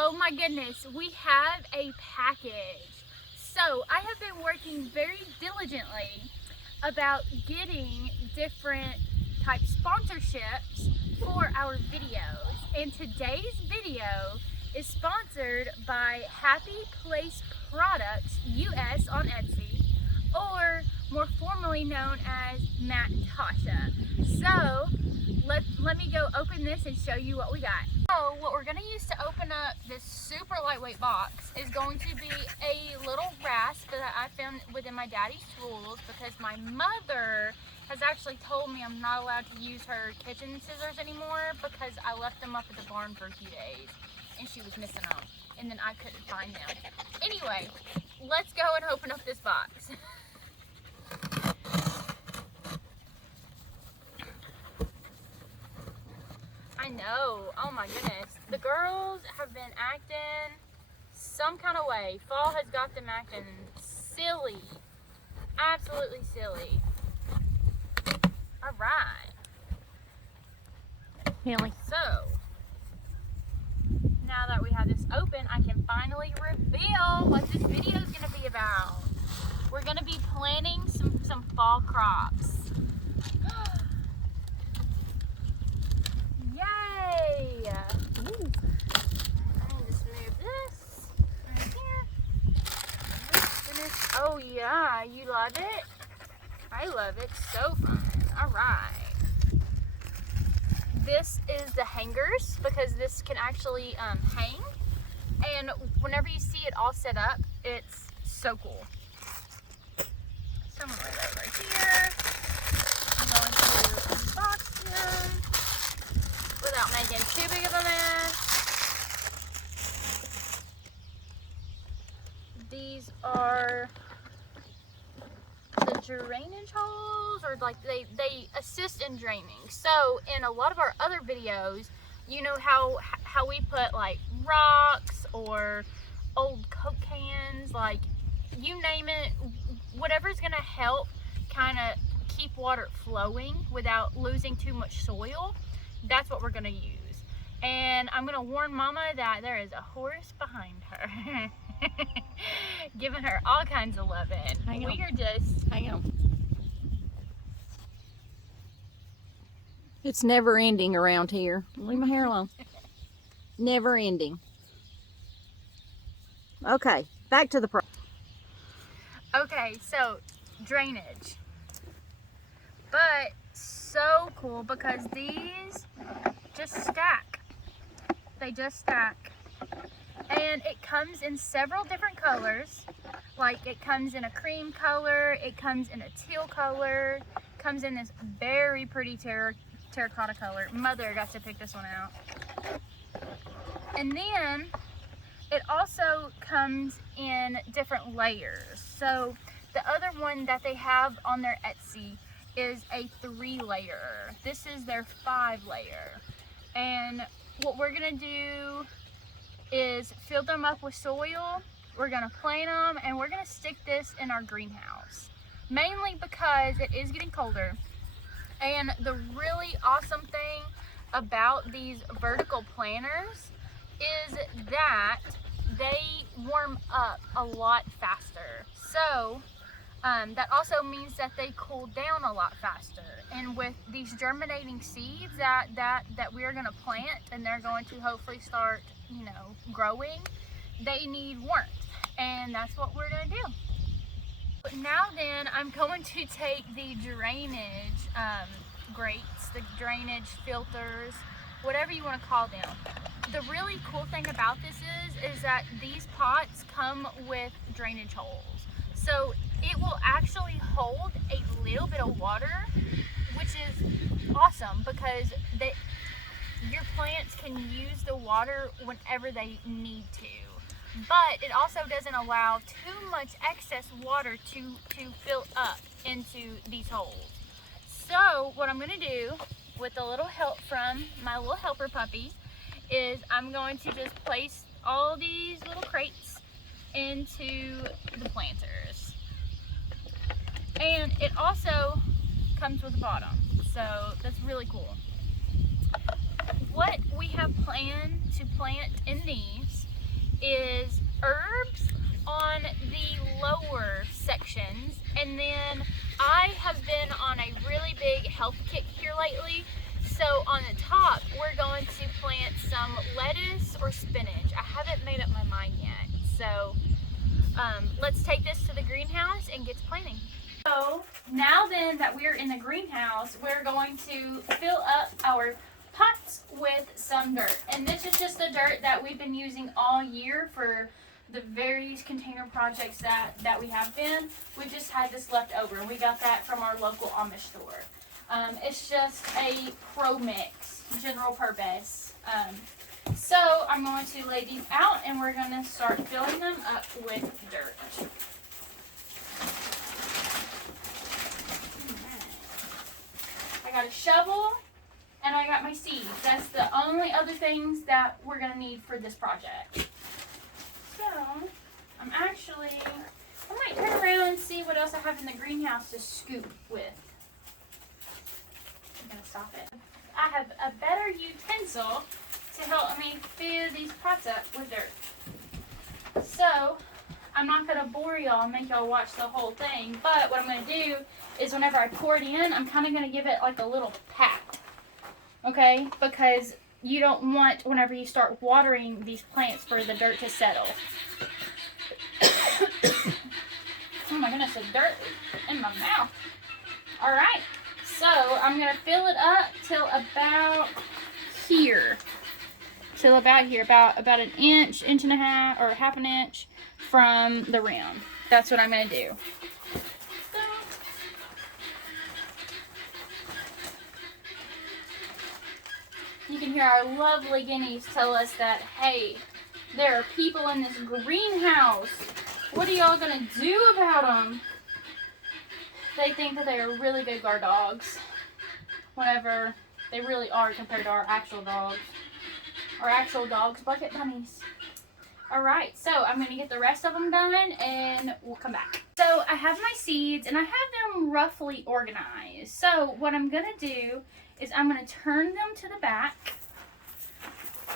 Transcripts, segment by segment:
Oh my goodness, we have a package. So I have been working very diligently about getting different type sponsorships for our videos. And today's video is sponsored by Happy Place Products US on Etsy, or more formally known as Matt and Tasha. So let me go open this and show you what we got. So what we're going to use to open up this super lightweight box is going to be a little rasp that I found within my daddy's tools, because my mother has actually told me I'm not allowed to use her kitchen scissors anymore because I left them up at the barn for a few days and she was missing them, and then I couldn't find them. Anyway, let's go and open up this box. I know, oh my goodness. The girls have been acting some kind of way. Fall has got them acting silly. Absolutely silly. All right. Really? So, now that we have this open, I can finally reveal what this video is going to be about. We're going to be planting some fall crops. Yay! Ooh. I'll just move this right here. Goodness. Oh yeah, you love it? I love it. So fun. All right. This is the hangers, because this can actually hang, and whenever you see it all set up, it's so cool. So I'm gonna lay that right here. I'm going to unbox them without making too big of a mess. These are the drainage holes, or like they assist in draining. So in a lot of our other videos, you know how we put like rocks or old Coke cans, like you name it, whatever's gonna help kind of keep water flowing without losing too much soil. That's what we're gonna use. And I'm gonna warn Mama that there is a horse behind her. Giving her all kinds of loving. Hang on. We are just... Hang on. It's never ending around here. Leave my hair alone. Never ending. Okay, back to the pro. Okay, so drainage. But so cool because these just stack. They just stack. And it comes in several different colors. Like it comes in a cream color, it comes in a teal color, comes in this very pretty terracotta color. Mother got to pick this one out. And then it also comes in different layers. So the other one that they have on their Etsy is a 3-layer. This is their 5-layer. And what we're gonna do is fill them up with soil. We're gonna plant them, and we're gonna stick this in our greenhouse, mainly because it is getting colder. And the really awesome thing about these vertical planters is that they warm up a lot faster. So that also means that they cool down a lot faster. And with these germinating seeds that we are gonna plant, and they're going to hopefully start, you know, growing, they need warmth, and that's what we're gonna do. But now then, I'm going to take the drainage grates, the drainage filters, whatever you want to call them. The really cool thing about this is that these pots come with drainage holes, so it will actually hold a little bit of water, which is awesome because your plants can use the water whenever they need to. But it also doesn't allow too much excess water to fill up into these holes. So what I'm going to do, with a little help from my little helper puppies, is I'm going to just place all these little crates into the planters. And it also comes with a bottom, so that's really cool. What we have planned to plant in these is herbs on the lower sections, and then I have been on a really big health kick here lately. So on the top, we're going to plant some lettuce or spinach. I haven't made up my mind yet. So let's take this to the greenhouse and get to planting. So now then that we're in the greenhouse, we're going to fill up our pots with some dirt. And this is just the dirt that we've been using all year for the various container projects that we have been. We just had this left over. We got that from our local Amish store. It's just a pro mix, general purpose. So I'm going to lay these out and we're going to start filling them up with dirt. I got a shovel and I got my seeds. That's the only other things that we're going to need for this project. So I might turn around and see what else I have in the greenhouse to scoop with. I'm going to stop it. I have a better utensil to help me fill these pots up with dirt. So I'm not going to bore y'all and make y'all watch the whole thing, but what I'm going to do is whenever I pour it in, I'm kind of going to give it like a little pat, okay? Because you don't want, whenever you start watering these plants, for the dirt to settle. Oh my goodness, the dirt in my mouth. All right, so I'm going to fill it up till about here. About an inch and a half, or half an inch from the rim. That's what I'm going to do. So, you can hear our lovely guineas tell us that, hey, there are people in this greenhouse. What are y'all going to do about them? They think that they are really good guard dogs, whenever they really are compared to our actual dogs. Our actual dogs, bucket bunnies. Alright, so I'm going to get the rest of them done and we'll come back. So I have my seeds and I have them roughly organized. So what I'm going to do is I'm going to turn them to the back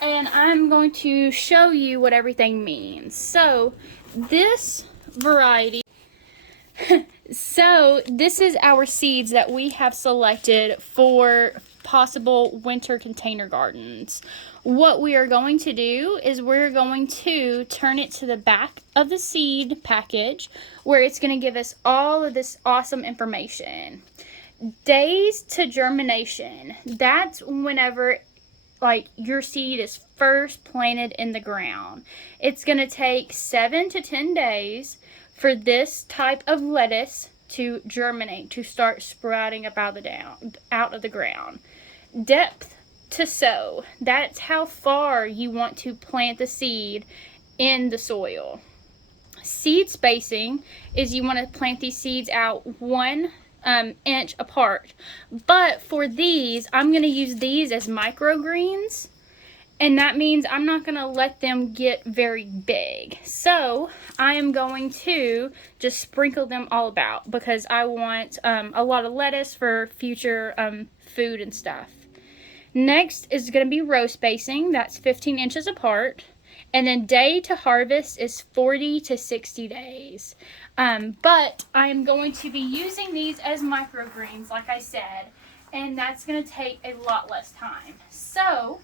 and I'm going to show you what everything means. So this variety, so this is our seeds that we have selected for possible winter container gardens. What we are going to do is we're going to turn it to the back of the seed package where it's going to give us all of this awesome information. Days to germination. That's whenever like your seed is first planted in the ground. It's going to take 7 to 10 days for this type of lettuce to germinate, to start sprouting up out of the ground. Depth to sow. That's how far you want to plant the seed in the soil. Seed spacing is you want to plant these seeds out 1 inch apart. But for these, I'm going to use these as microgreens. And that means I'm not going to let them get very big. So I am going to just sprinkle them all about because I want a lot of lettuce for future food and stuff. Next is going to be row spacing. That's 15 inches apart. And then day to harvest is 40 to 60 days. But I'm going to be using these as microgreens, like I said. And that's going to take a lot less time. So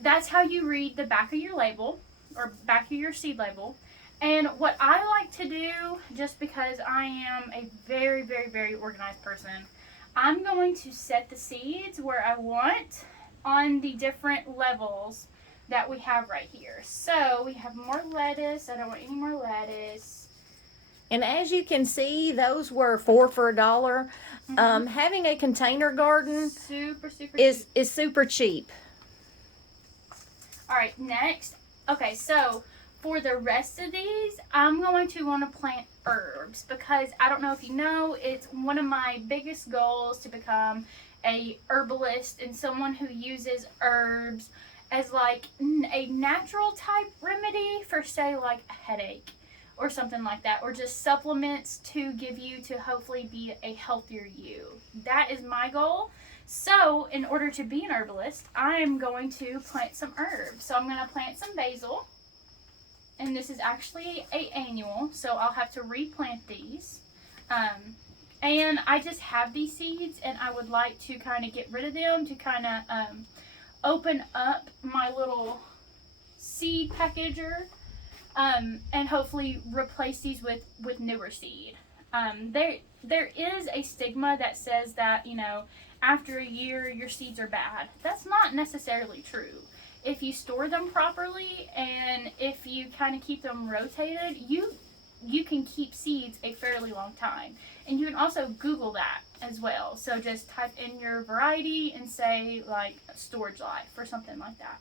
that's how you read the back of your label, or back of your seed label. And what I like to do, just because I am a very, very, very organized person, I'm going to set the seeds where I want on the different levels that we have right here. So we have more lettuce. I don't want any more lettuce. And as you can see, those were 4 for $1. Having a container garden Super is super cheap. All right, next. Okay, so for the rest of these, I'm going to want to plant herbs because I don't know if you know, it's one of my biggest goals to become a herbalist and someone who uses herbs as like a natural type remedy for, say, like a headache or something like that, or just supplements to give you to hopefully be a healthier you. That is my goal. So in order to be an herbalist, I'm going to plant some herbs. So I'm going to plant some basil. and this is actually a annual, so I'll have to replant these. And I just have these seeds, and I would like to kind of get rid of them to kind of open up my little seed packager, and hopefully replace these with newer seed. There is a stigma that says that, you know, after a year your seeds are bad. That's not necessarily true. If you store them properly and if you kind of keep them rotated, you can keep seeds a fairly long time. And you can also Google that as well. So just type in your variety and say like storage life or something like that.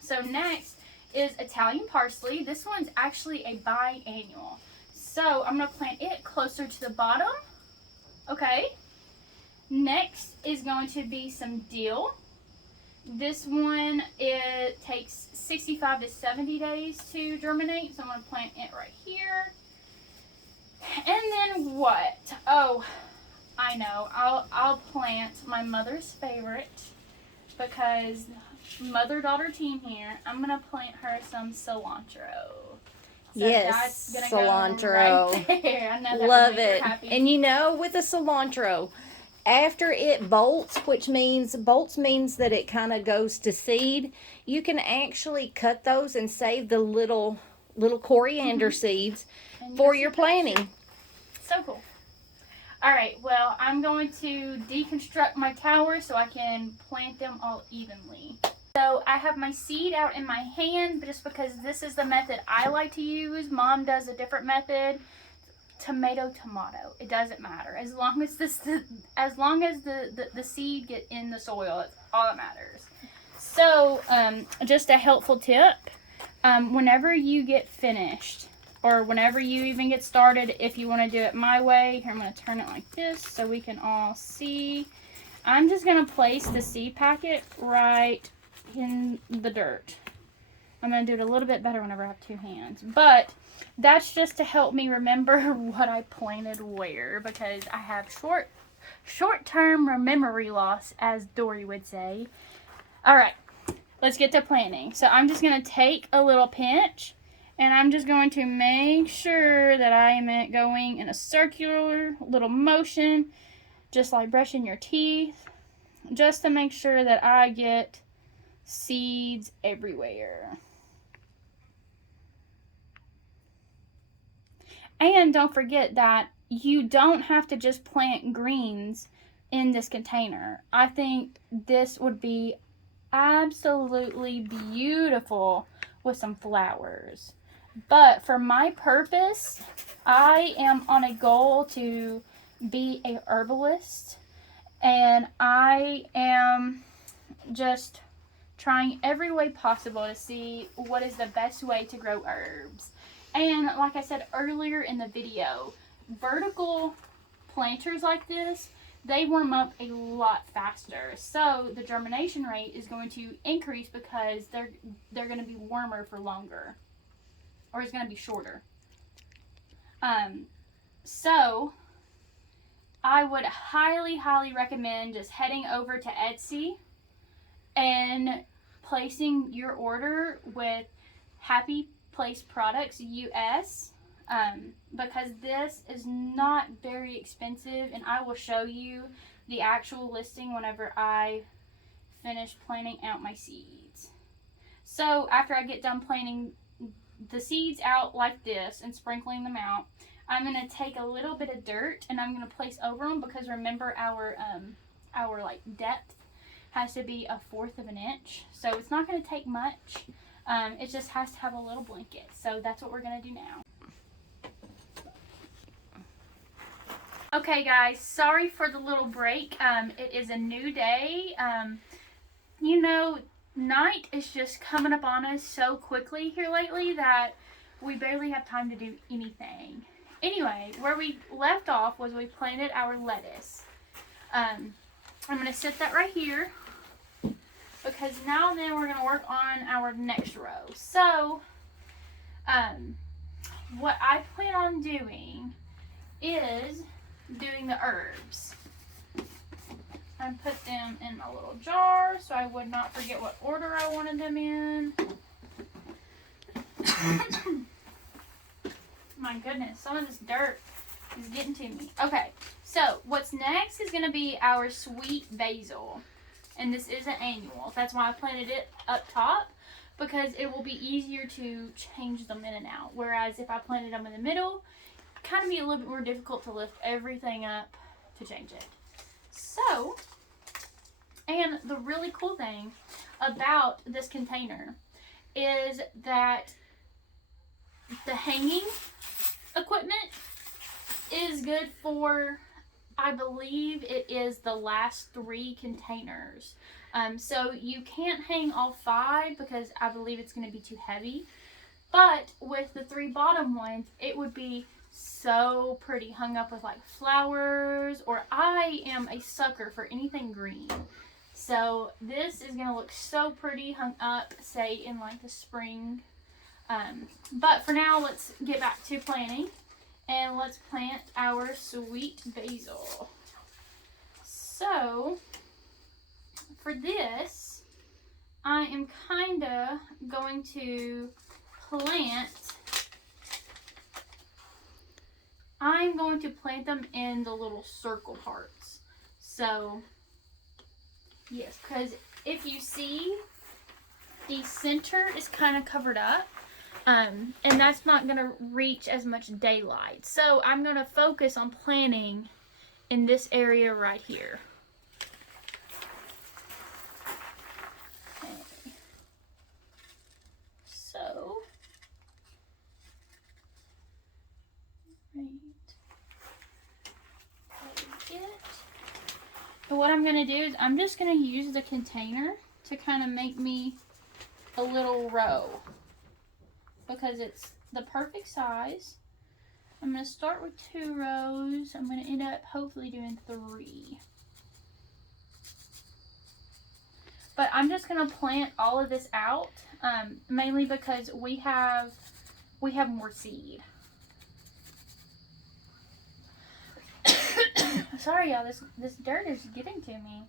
So next is Italian parsley. This one's actually a biannual. So I'm going to plant it closer to the bottom. Okay. Next is going to be some dill. This one, it takes 65 to 70 days to germinate, so I'm going to plant it right here. And then what? Oh, I know. I'll plant my mother's favorite, because mother-daughter team here, I'm going to plant her some cilantro. So yes, that's cilantro. Go right there. I know that love would make her it. happy. And you know, with the cilantro, after it bolts, which means that it kind of goes to seed, you can actually cut those and save the little coriander seeds for your planting. So cool. All right, well, I'm going to deconstruct my tower so I can plant them all evenly. So I have my seed out in my hand, but just because this is the method I like to use, Mom does a different method. Tomato, it doesn't matter. As long as the seed get in the soil, that's all that matters. So just a helpful tip, whenever you get finished, or whenever you even get started, if you want to do it my way, here I'm going to turn it like this so we can all see. I'm just going to place the seed packet right in the dirt. I'm going to do it a little bit better whenever I have two hands, but that's just to help me remember what I planted where, because I have short-term memory loss, as Dory would say. All right, let's get to planting. So I'm just going to take a little pinch, and I'm just going to make sure that I am going in a circular little motion, just like brushing your teeth, just to make sure that I get seeds everywhere. And don't forget that you don't have to just plant greens in this container. I think this would be absolutely beautiful with some flowers. But for my purpose, I am on a goal to be a herbalist, and I am just trying every way possible to see what is the best way to grow herbs. And like I said earlier in the video, vertical planters like this, they warm up a lot faster. So the germination rate is going to increase because they're going to be warmer for longer. Or it's going to be shorter. So I would highly recommend just heading over to Etsy and placing your order with Happy Place Products US, because this is not very expensive, and I will show you the actual listing whenever I finish planting out my seeds. So after I get done planting the seeds out like this and sprinkling them out, I'm going to take a little bit of dirt and I'm going to place over them, because remember our like depth has to be 1/4 of an inch, so it's not going to take much. It just has to have a little blanket. So that's what we're going to do now. Okay guys, sorry for the little break. It is a new day. You know, night is just coming up on us so quickly here lately that we barely have time to do anything. Anyway, where we left off was we planted our lettuce. I'm going to set that right here, because now then we're going to work on our next row. So, what I plan on doing is doing the herbs. I put them in a little jar so I would not forget what order I wanted them in. My goodness, some of this dirt is getting to me. Okay, so what's next is going to be our sweet basil. And this isn't annual. That's why I planted it up top, because it will be easier to change them in and out. Whereas if I planted them in the middle, it kind of be a little bit more difficult to lift everything up to change it. So, and the really cool thing about this container is that the hanging equipment is good for, I believe it is the last 3 containers. So you can't hang all 5 because I believe it's going to be too heavy. But with the 3 bottom ones, it would be so pretty hung up with like flowers, or I am a sucker for anything green. So this is going to look so pretty hung up, say in like the spring. But for now, let's get back to planting. And let's plant our sweet basil. So, for this, I am kind of going to plant, I'm going to plant them in the little circle parts. So, yes, because if you see, the center is kind of covered up. And that's not going to reach as much daylight. So I'm going to focus on planting in this area right here. Okay. So, right. And what I'm going to do is I'm just going to use the container to kind of make me a little row, because it's the perfect size. I'm going to start with 2 rows. I'm going to end up hopefully doing 3. But I'm just going to plant all of this out, mainly because we have more seed. Sorry y'all, this dirt is getting to me.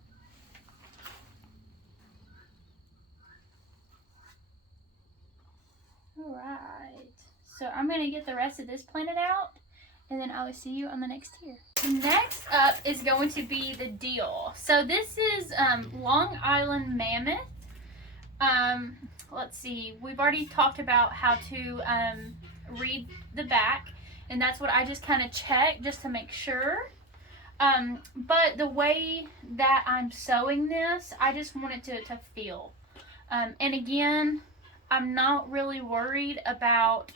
Alright, so I'm going to get the rest of this planted out, and then I will see you on the next tier. Next up is going to be the deal. So this is Long Island Mammoth. Let's see, we've already talked about how to read the back, and that's what I just kind of checked just to make sure. But the way that I'm sewing this, I just want it to feel. And again, I'm not really worried about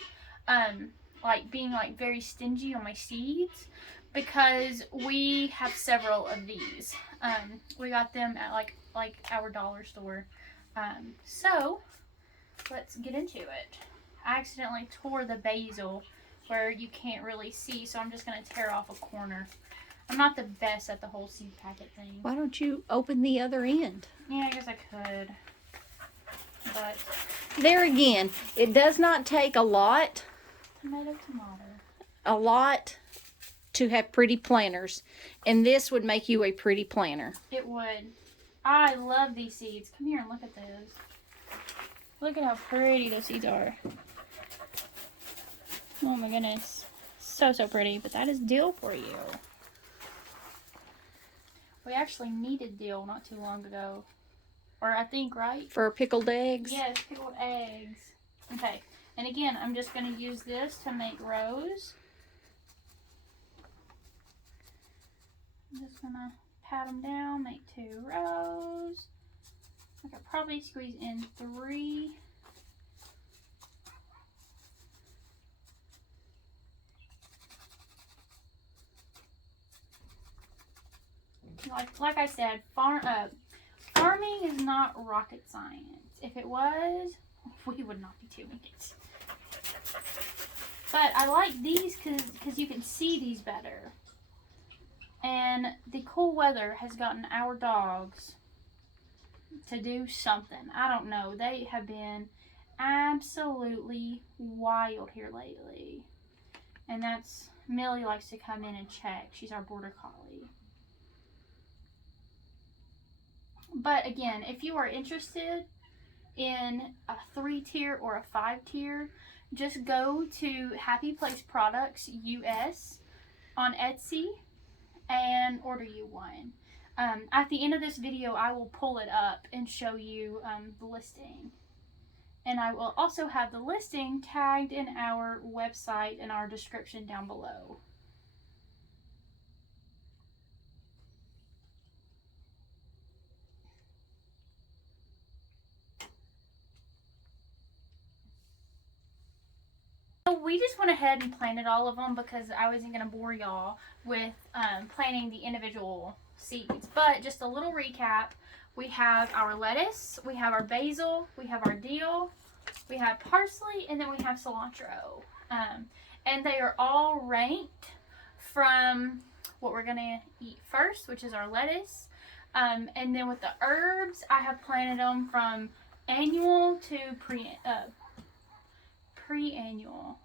like being like very stingy on my seeds, because we have several of these. We got them at like our dollar store. So let's get into it. I accidentally tore the basil where you can't really see, so I'm just going to tear off a corner. I'm not the best at the whole seed packet thing. Why don't you open the other end? Yeah, I guess I could. But there again, it does not take a lot. Tomato. A lot to have pretty planters. And this would make you a pretty planter. It would. I love these seeds. Come here and look at those. Look at how pretty those seeds are. Oh my goodness. So pretty. But that is dill for you. We actually needed dill not too long ago. Or I think, right? For pickled eggs? Yes, pickled eggs. Okay. And again, I'm just going to use this to make rows. I'm just going to pat them down, make 2 rows. I could probably squeeze in 3. Like I said, farming is not rocket science. If it was, we would not be doing it. But I like these because you can see these better. And the cool weather has gotten our dogs to do something. I don't know. They have been absolutely wild here lately. And that's, Millie likes to come in and check. She's our border collie. But again, if you are interested in a 3-tier or a 5-tier, just go to Happy Place Products US on Etsy and order you one. At the end of this video, I will pull it up and show you the listing. And I will also have the listing tagged in our website and our description down below. So we just went ahead and planted all of them because I wasn't going to bore y'all with planting the individual seeds. But just a little recap, we have our lettuce, we have our basil, we have our dill, we have parsley, and then we have cilantro. And they are all ranked from what we're going to eat first, which is our lettuce. And then with the herbs, I have planted them from annual to perennial.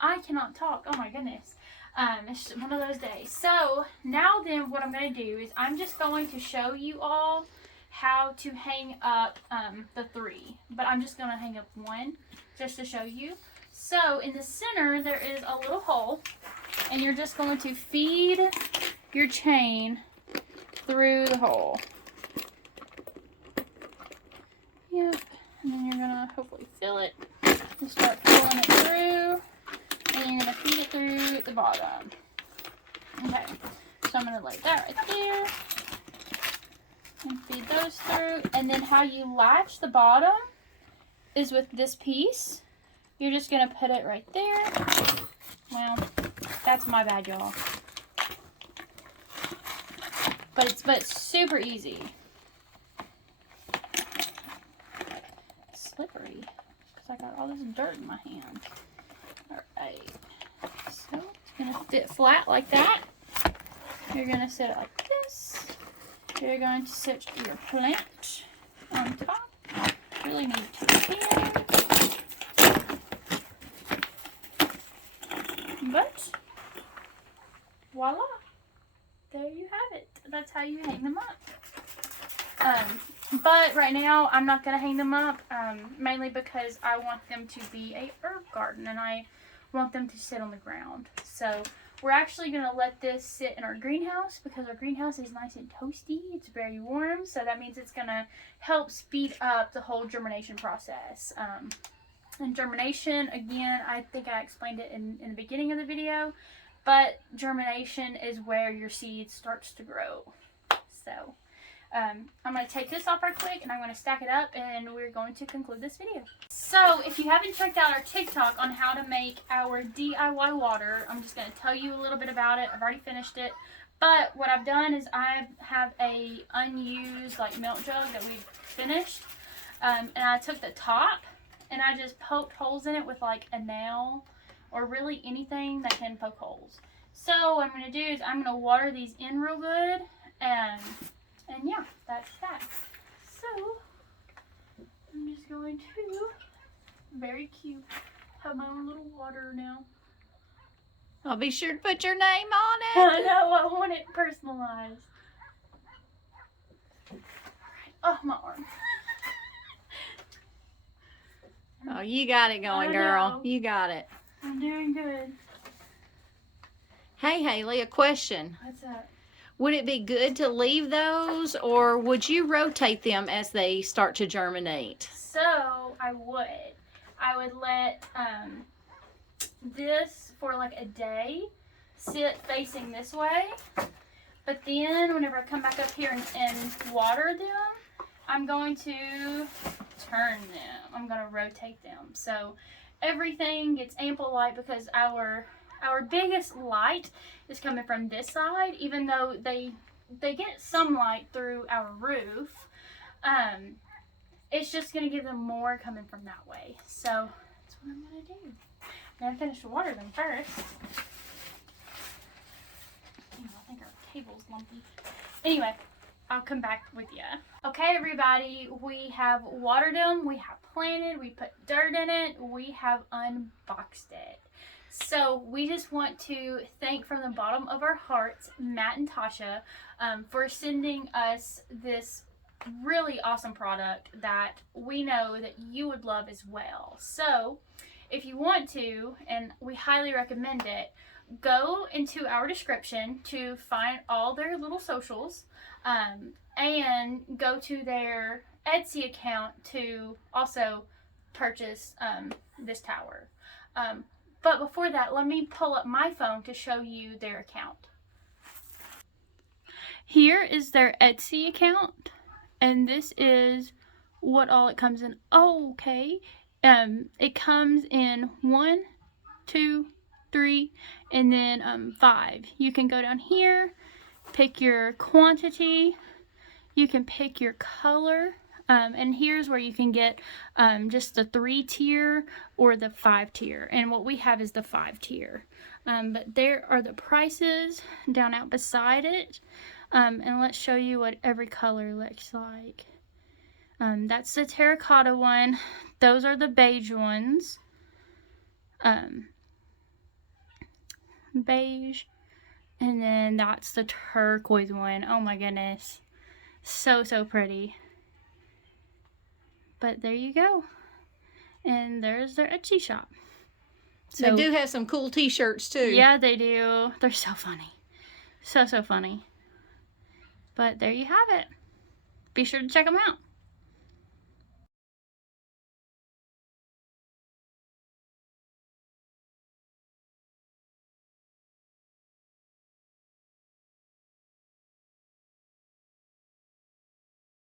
I cannot talk. Oh my goodness. It's one of those days. So now then what I'm going to do is I'm just going to show you all how to hang up the 3. But I'm just going to hang up 1 just to show you. So in the center there is a little hole, and you're just going to feed your chain through the hole. Yep. And then you're going to hopefully fill it. You start pulling it through, and you're going to feed it through the bottom. Okay, so I'm going to lay that right there, and feed those through. And then how you latch the bottom is with this piece. You're just going to put it right there. Well, that's my bad, y'all. But it's super easy. It's slippery. I got all this dirt in my hand. Alright. So it's going to sit flat like that. You're going to sit it like this. You're going to sit your plant on top. Really need 2 hands. But voila. There you have it. That's how you hang them up. But right now I'm not going to hang them up, mainly because I want them to be a herb garden and I want them to sit on the ground. So we're actually going to let this sit in our greenhouse because our greenhouse is nice and toasty. It's very warm, so that means it's going to help speed up the whole germination process. And germination, again, I think I explained it in the beginning of the video, but germination is where your seed starts to grow. So I'm going to take this off right quick and I'm going to stack it up and we're going to conclude this video. So if you haven't checked out our TikTok on how to make our DIY water, I'm just going to tell you a little bit about it. I've already finished it. But what I've done is I have a unused milk jug that we've finished. And I took the top and I just poked holes in it with a nail or really anything that can poke holes. So what I'm going to do is I'm going to water these in real good and yeah, that's that. So, I'm just going to, very cute, have my own little water now. I'll be sure to put your name on it. I know, I want it personalized. Oh, my arm. Oh, you got it going, girl. You got it. I'm doing good. Hey, Haley, a question. What's up? Would it be good to leave those, or would you rotate them as they start to germinate? So, I would let this for a day sit facing this way, but then whenever I come back up here and water them, I'm going to turn them. I'm going to rotate them. So, everything gets ample light because our biggest light is coming from this side, even though they get some light through our roof. It's just going to give them more coming from that way. So that's what I'm going to do. I'm going to finish the water them first. I think our cable's lumpy. Anyway, I'll come back with you. Okay, everybody, we have watered them, we have planted, we put dirt in it, we have unboxed it. So we just want to thank from the bottom of our hearts Matt and Tasha for sending us this really awesome product that we know that you would love as well. So if you want to, and we highly recommend it, go into our description to find all their little socials, and go to their Etsy account to also purchase this tower. But before that, let me pull up my phone to show you their account. Here is their Etsy account, and this is what all it comes in. Oh, okay. It comes in 1, 2, 3, and then 5. You can go down here, pick your quantity, you can pick your color, and here's where you can get just the 3 tier or the 5 tier, and what we have is the 5 tier. But there are the prices down out beside it, and let's show you what every color looks like. That's the terracotta one. Those are the beige ones. Beige. And then that's the turquoise one. Oh my goodness. So pretty. But there you go. And there's their Etsy shop. So, they do have some cool t-shirts too. Yeah, they do. They're so funny. So funny. But there you have it. Be sure to check them out.